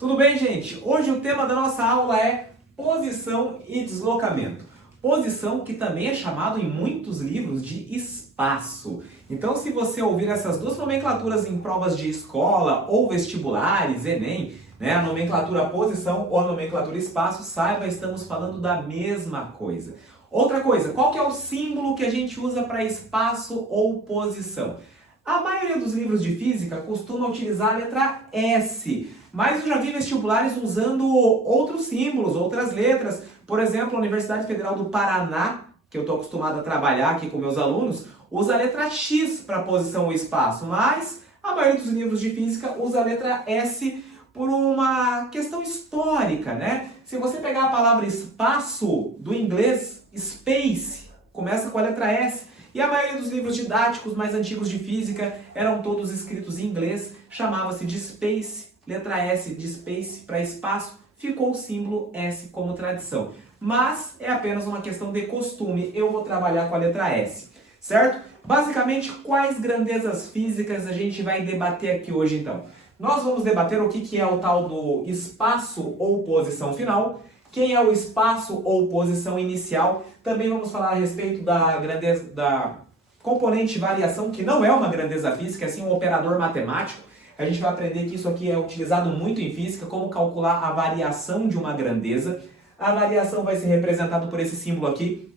Tudo bem, gente? Hoje o tema da nossa aula é posição e deslocamento. Posição que também é chamado em muitos livros de espaço. Então, se você ouvir essas duas nomenclaturas em provas de escola ou vestibulares, Enem, a nomenclatura posição ou a nomenclatura espaço, saiba, estamos falando da mesma coisa. Outra coisa, qual que é o símbolo que a gente usa para espaço ou posição? A maioria dos livros de física costuma utilizar a letra S, mas eu já vi vestibulares usando outros símbolos, outras letras. Por exemplo, a Universidade Federal do Paraná, que eu estou acostumado a trabalhar aqui com meus alunos, usa a letra X para posição ou espaço, mas a maioria dos livros de física usa a letra S por uma questão histórica, né? Se você pegar a palavra espaço do inglês, space, começa com a letra S. E a maioria dos livros didáticos mais antigos de física eram todos escritos em inglês, chamava-se de space, letra S de space para espaço, ficou o símbolo S como tradição. Mas é apenas uma questão de costume, eu vou trabalhar com a letra S, certo? Basicamente, quais grandezas físicas a gente vai debater aqui hoje então? Nós vamos debater o que é o tal do espaço ou posição final, quem é o espaço ou posição inicial. Também vamos falar a respeito da grandeza da componente variação, que não é uma grandeza física, é sim um operador matemático. A gente vai aprender que isso aqui é utilizado muito em física, como calcular a variação de uma grandeza. A variação vai ser representada por esse símbolo aqui,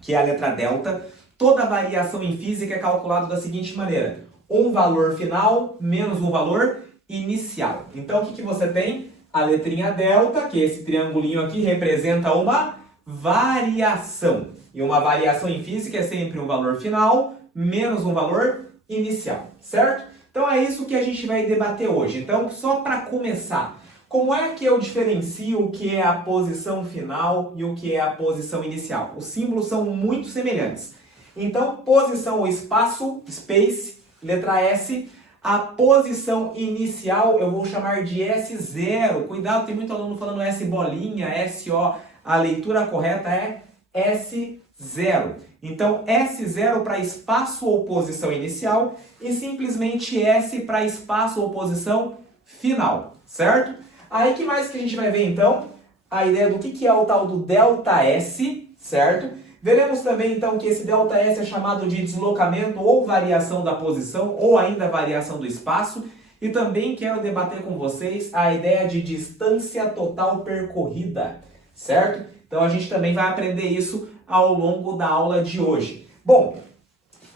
que é a letra delta. Toda variação em física é calculada da seguinte maneira: um valor final menos um valor inicial. Então, o que você tem? A letrinha delta, que esse triangulinho aqui representa uma variação. E uma variação em física é sempre um valor final menos um valor inicial, certo? Então é isso que a gente vai debater hoje. Então, só para começar, como é que eu diferencio o que é a posição final e o que é a posição inicial? Os símbolos são muito semelhantes. Então, posição ou espaço, space, letra S. A posição inicial eu vou chamar de S0. Cuidado, tem muito aluno falando S bolinha, SO. A leitura correta é S0. Então, S0 para espaço ou posição inicial e simplesmente S para espaço ou posição final, certo? Aí, que mais que a gente vai ver, então? A ideia do que é o tal do ΔS, certo? Veremos também, então, que esse ΔS é chamado de deslocamento ou variação da posição, ou ainda variação do espaço. E também quero debater com vocês a ideia de distância total percorrida, certo? Então, a gente também vai aprender isso ao longo da aula de hoje. Bom,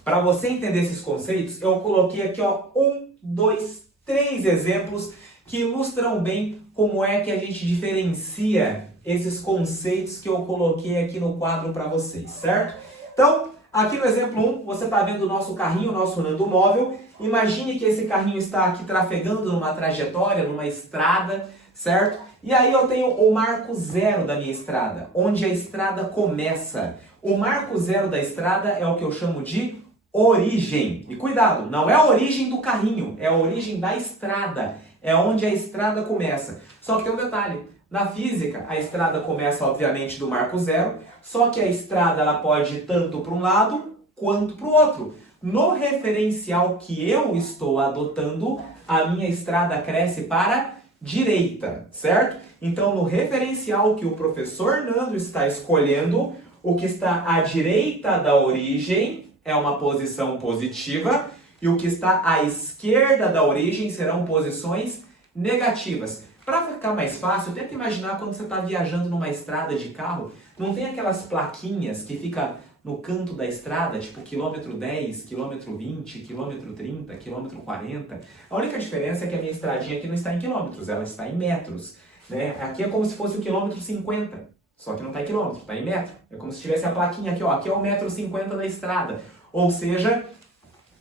para você entender esses conceitos, eu coloquei aqui, ó, 1, 2, 3 exemplos que ilustram bem como é que a gente diferencia esses conceitos que eu coloquei aqui no quadro para vocês, certo? Então, aqui no exemplo 1, você está vendo o nosso carrinho, o nosso Nando móvel. Imagine que esse carrinho está aqui trafegando numa trajetória, numa estrada, certo? E aí eu tenho o marco zero da minha estrada, onde a estrada começa. O marco zero da estrada é o que eu chamo de origem. E cuidado, não é a origem do carrinho, é a origem da estrada. É onde a estrada começa. Só que tem um detalhe. Na física, a estrada começa, obviamente, do marco zero, só que a estrada ela pode ir tanto para um lado quanto para o outro. No referencial que eu estou adotando, a minha estrada cresce para a direita, certo? Então, no referencial que o professor Nando está escolhendo, o que está à direita da origem é uma posição positiva e o que está à esquerda da origem serão posições negativas. Para ficar mais fácil, tenta imaginar quando você está viajando numa estrada de carro, não tem aquelas plaquinhas que fica no canto da estrada, tipo quilômetro 10, quilômetro 20, quilômetro 30, quilômetro 40. A única diferença é que a minha estradinha aqui não está em quilômetros, ela está em metros, né? Aqui é como se fosse o quilômetro 50, só que não está em quilômetro, está em metro. É como se tivesse a plaquinha aqui, ó, aqui é o metro 50 da estrada. Ou seja,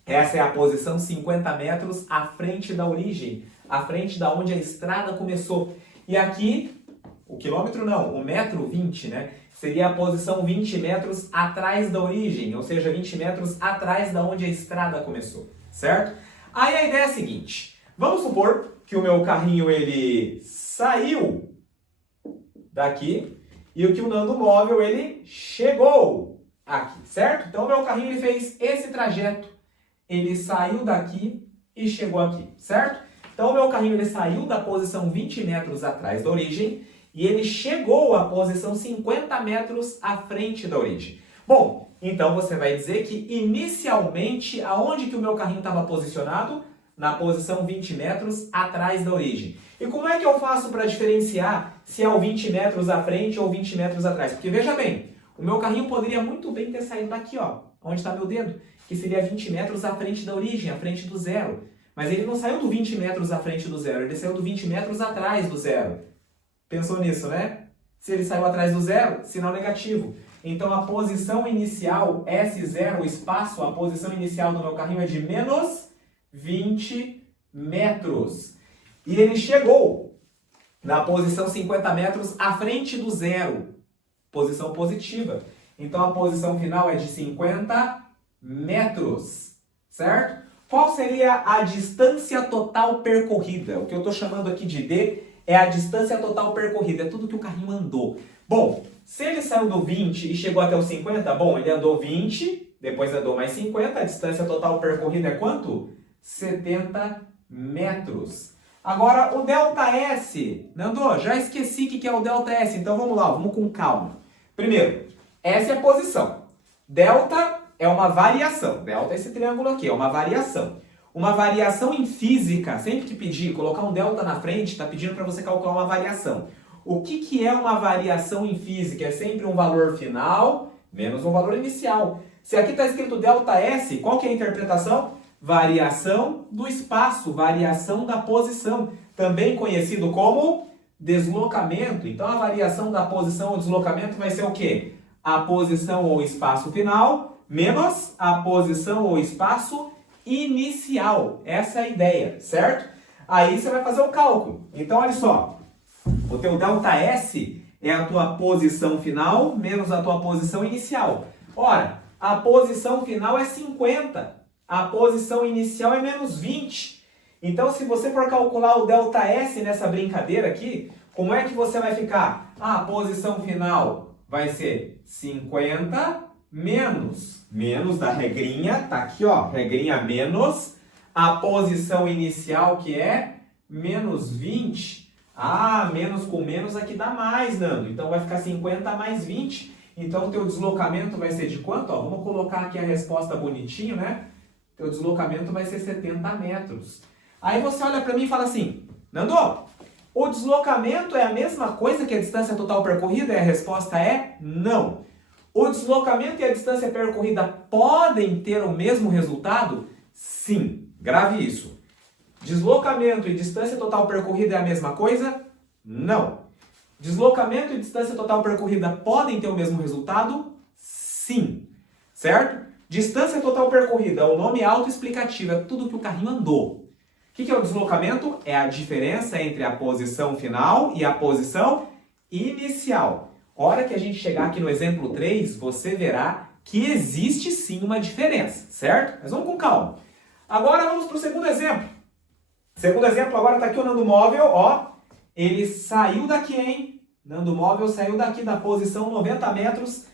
essa é a posição 50 metros à frente da origem, à frente da onde a estrada começou. E aqui, o quilômetro não, o metro 20, né? Seria a posição 20 metros atrás da origem, ou seja, 20 metros atrás da onde a estrada começou, certo? Aí a ideia é a seguinte, vamos supor que o meu carrinho ele saiu daqui e o que o Nando móvel ele chegou aqui, certo? Então o meu carrinho ele fez esse trajeto, ele saiu daqui e chegou aqui, certo? Então o meu carrinho ele saiu da posição 20 metros atrás da origem e ele chegou à posição 50 metros à frente da origem. Bom, então você vai dizer que inicialmente, aonde que o meu carrinho estava posicionado? Na posição 20 metros atrás da origem. E como é que eu faço para diferenciar se é o 20 metros à frente ou 20 metros atrás? Porque veja bem, o meu carrinho poderia muito bem ter saído daqui, ó, onde está meu dedo, que seria 20 metros à frente da origem, à frente do zero. Mas ele não saiu do 20 metros à frente do zero, ele saiu do 20 metros atrás do zero. Pensou nisso, né? Se ele saiu atrás do zero, sinal negativo. Então a posição inicial, S0, o espaço, a posição inicial do meu carrinho é de menos 20 metros. E ele chegou na posição 50 metros à frente do zero. Posição positiva. Então a posição final é de 50 metros. Certo? Qual seria a distância total percorrida? O que eu estou chamando aqui de D é a distância total percorrida. É tudo que o carrinho andou. Bom, se ele saiu do 20 e chegou até o 50, bom, ele andou 20, depois andou mais 50. A distância total percorrida é quanto? 70 metros. Agora, o ΔS. Nando, já esqueci o que é o ΔS, então vamos lá, vamos com calma. Primeiro, S é a posição. Delta é uma variação. Delta é esse triângulo aqui, é uma variação. Uma variação em física, sempre que pedir, colocar um delta na frente, está pedindo para você calcular uma variação. O que é uma variação em física? É sempre um valor final menos um valor inicial. Se aqui está escrito ΔS, qual que é a interpretação? Variação do espaço, variação da posição, também conhecido como deslocamento. Então a variação da posição ou deslocamento vai ser o quê? A posição ou espaço final menos a posição ou espaço inicial. Essa é a ideia, certo? Aí você vai fazer o cálculo. Então olha só, o teu ΔS é a tua posição final menos a tua posição inicial. Ora, a posição final é 50. A posição inicial é menos 20. Então, se você for calcular o ΔS nessa brincadeira aqui, como é que você vai ficar? A posição final vai ser 50 menos da regrinha, tá aqui ó, regrinha menos, a posição inicial que é menos 20. Ah, menos com menos aqui dá mais, Nando. Então vai ficar 50 mais 20. Então o teu deslocamento vai ser de quanto? Ó, vamos colocar aqui a resposta bonitinho, né? Teu deslocamento vai ser 70 metros. Aí você olha para mim e fala assim, Nando, o deslocamento é a mesma coisa que a distância total percorrida? E a resposta é não. O deslocamento e a distância percorrida podem ter o mesmo resultado? Sim. Grave isso. Deslocamento e distância total percorrida é a mesma coisa? Não. Deslocamento e distância total percorrida podem ter o mesmo resultado? Sim. Certo? Distância total percorrida, o nome autoexplicativo, é tudo que o carrinho andou. O que é o deslocamento? É a diferença entre a posição final e a posição inicial. Hora que a gente chegar aqui no exemplo 3, você verá que existe sim uma diferença, certo? Mas vamos com calma. Agora vamos para o segundo exemplo. Segundo exemplo, agora está aqui o Nando Móvel, ó. Ele saiu daqui, hein? Nando Móvel saiu daqui da posição 90 metros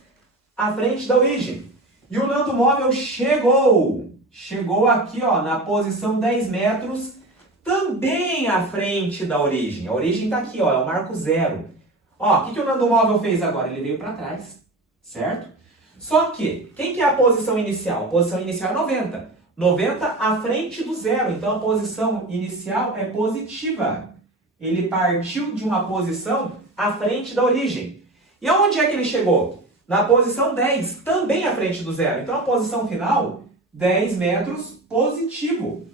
à frente da origem. E o Nando Móvel chegou aqui ó, na posição 10 metros, também à frente da origem. A origem está aqui, ó, é o marco zero. Ó, o que o Nando Móvel fez agora? Ele veio para trás, certo? Só que, quem que é a posição inicial? A posição inicial é 90. 90 à frente do zero, então a posição inicial é positiva. Ele partiu de uma posição à frente da origem. E aonde é que ele chegou? Na posição 10, também à frente do zero. Então a posição final, 10 metros, positivo.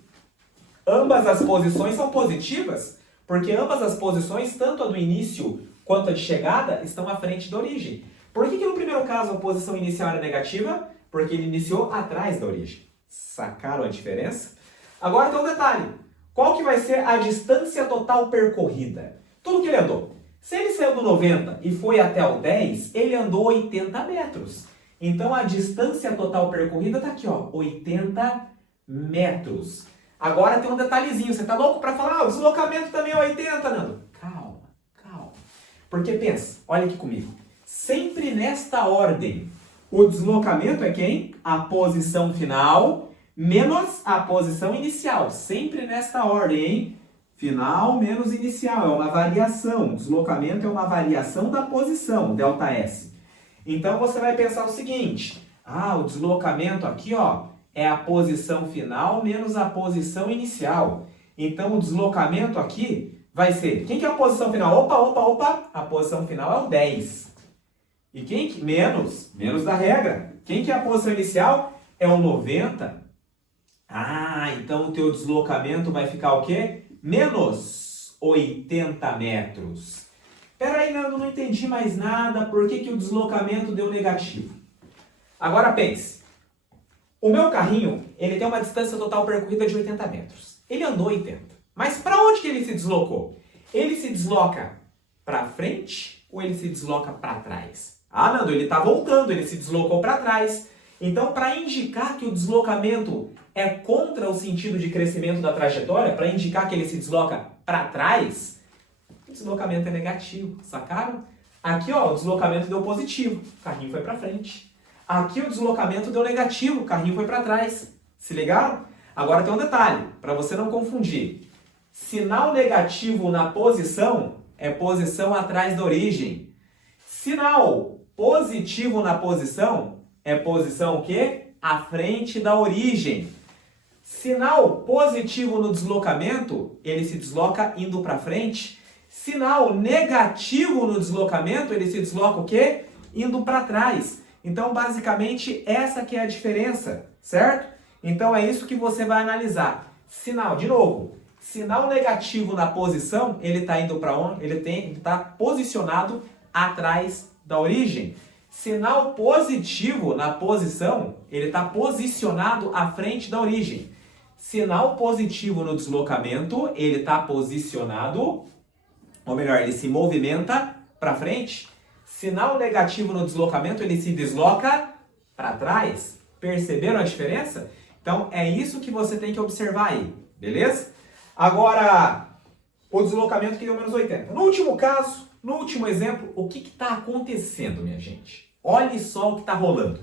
Ambas as posições são positivas, porque ambas as posições, tanto a do início quanto a de chegada, estão à frente da origem. Por que no primeiro caso a posição inicial era negativa? Porque ele iniciou atrás da origem. Sacaram a diferença? Agora tem um detalhe. Qual que vai ser a distância total percorrida? Tudo que ele andou. Se ele saiu do 90 e foi até o 10, ele andou 80 metros. Então a distância total percorrida está aqui, ó, 80 metros. Agora tem um detalhezinho. Você tá louco para falar, o deslocamento também é 80, Nando? Calma, calma. Porque pensa, olha aqui comigo. Sempre nesta ordem. O deslocamento é quem? A posição final menos a posição inicial. Sempre nesta ordem, hein? Final menos inicial, é uma variação. O deslocamento é uma variação da posição, ΔS. Então, você vai pensar o seguinte. O deslocamento aqui, ó, é a posição final menos a posição inicial. Então, o deslocamento aqui vai ser... Quem que é a posição final? Opa! A posição final é o 10. E quem que... Menos da regra. Quem que é a posição inicial? É o 90. Então o teu deslocamento vai ficar o quê? Menos 80 metros. Peraí, Nando, não entendi mais nada. Por que o deslocamento deu negativo? Agora pense. O meu carrinho, ele tem uma distância total percorrida de 80 metros. Ele andou 80. Mas para onde que ele se deslocou? Ele se desloca para frente ou ele se desloca para trás? Nando, ele está voltando, ele se deslocou para trás. Então, para indicar que o deslocamento é contra o sentido de crescimento da trajetória, para indicar que ele se desloca para trás, o deslocamento é negativo, sacaram? Aqui, ó, o deslocamento deu positivo, o carrinho foi para frente. Aqui o deslocamento deu negativo, o carrinho foi para trás. Se ligaram? Agora tem um detalhe, para você não confundir. Sinal negativo na posição é posição atrás da origem. Sinal positivo na posição é posição o quê? À frente da origem. Sinal positivo no deslocamento, ele se desloca indo para frente. Sinal negativo no deslocamento, ele se desloca o quê? Indo para trás. Então, basicamente, essa que é a diferença, certo? Então, é isso que você vai analisar. Sinal, de novo, sinal negativo na posição, ele está indo para onde? Ele está posicionado atrás da origem. Sinal positivo na posição, ele está posicionado à frente da origem. Sinal positivo no deslocamento, ele está posicionado, ou melhor, ele se movimenta para frente. Sinal negativo no deslocamento, ele se desloca para trás. Perceberam a diferença? Então, é isso que você tem que observar aí, beleza? Agora, o deslocamento que deu menos 80. No último caso, no último exemplo, o que está acontecendo, minha gente? Olhe só o que está rolando.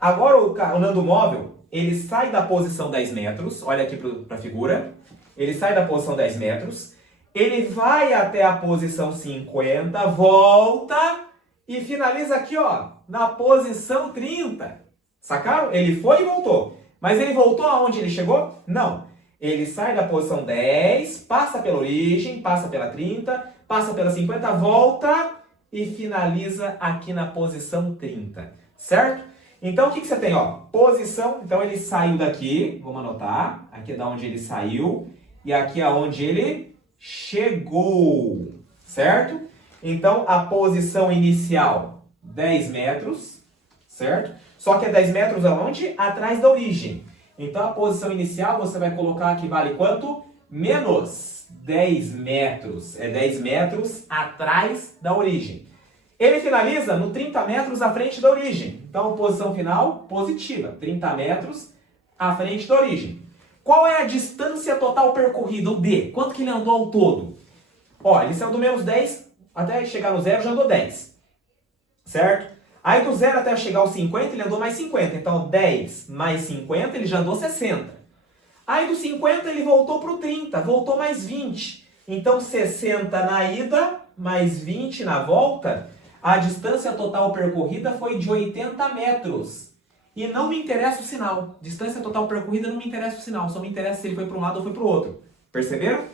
Agora o Nando móvel, ele sai da posição 10 metros, olha aqui para a figura, ele sai da posição 10 metros, ele vai até a posição 50, volta e finaliza aqui, ó, na posição 30. Sacaram? Ele foi e voltou. Mas ele voltou aonde ele chegou? Não. Ele sai da posição 10, passa pela origem, passa pela 30, passa pela 50, volta e finaliza aqui na posição 30, certo? Então, o que você tem? Ó, posição, então ele saiu daqui, vamos anotar, aqui é da onde ele saiu, e aqui é onde ele chegou, certo? Então, a posição inicial, 10 metros, certo? Só que é 10 metros aonde? Atrás da origem. Então, a posição inicial, você vai colocar que vale quanto? Menos 10 metros. É 10 metros atrás da origem. Ele finaliza no 30 metros à frente da origem. Então, posição final positiva. 30 metros à frente da origem. Qual é a distância total percorrida, o D? Quanto que ele andou ao todo? Ó, ele saiu do menos 10 até chegar no zero, já andou 10. Certo? Aí do zero até chegar aos 50, ele andou mais 50. Então, 10 mais 50, ele já andou 60. Aí do 50, ele voltou para o 30, voltou mais 20. Então, 60 na ida, mais 20 na volta. A distância total percorrida foi de 80 metros. E não me interessa o sinal. Distância total percorrida não me interessa o sinal. Só me interessa se ele foi para um lado ou foi para o outro. Perceberam?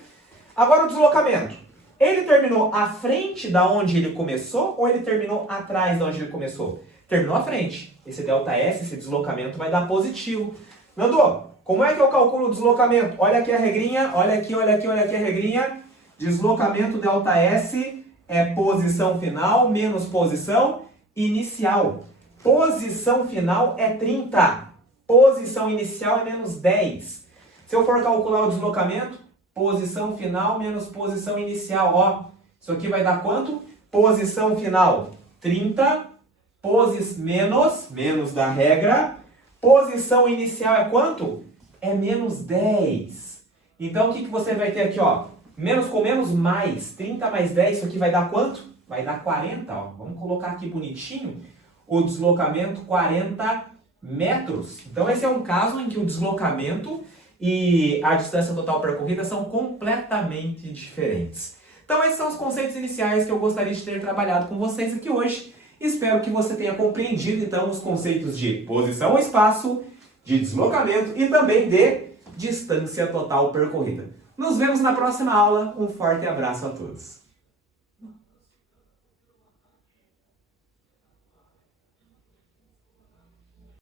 Agora o deslocamento. Ele terminou à frente da onde ele começou ou ele terminou atrás da onde ele começou? Terminou à frente. Esse ΔS, esse deslocamento, vai dar positivo. Nando, como é que eu calculo o deslocamento? Olha aqui a regrinha, olha aqui a regrinha. Deslocamento ΔS é posição final menos posição inicial. Posição final é 30. Posição inicial é menos 10. Se eu for calcular o deslocamento, posição final menos posição inicial. Ó, isso aqui vai dar quanto? Posição final 30, menos da regra. Posição inicial é quanto? É menos 10. Então, o que você vai ter aqui? Ó? Menos com menos, mais. 30 mais 10, isso aqui vai dar quanto? Vai dar 40. Ó. Vamos colocar aqui bonitinho o deslocamento 40 metros. Então, esse é um caso em que o deslocamento e a distância total percorrida são completamente diferentes. Então esses são os conceitos iniciais que eu gostaria de ter trabalhado com vocês aqui hoje. Espero que você tenha compreendido então os conceitos de posição e espaço, de deslocamento e também de distância total percorrida. Nos vemos na próxima aula. Um forte abraço a todos.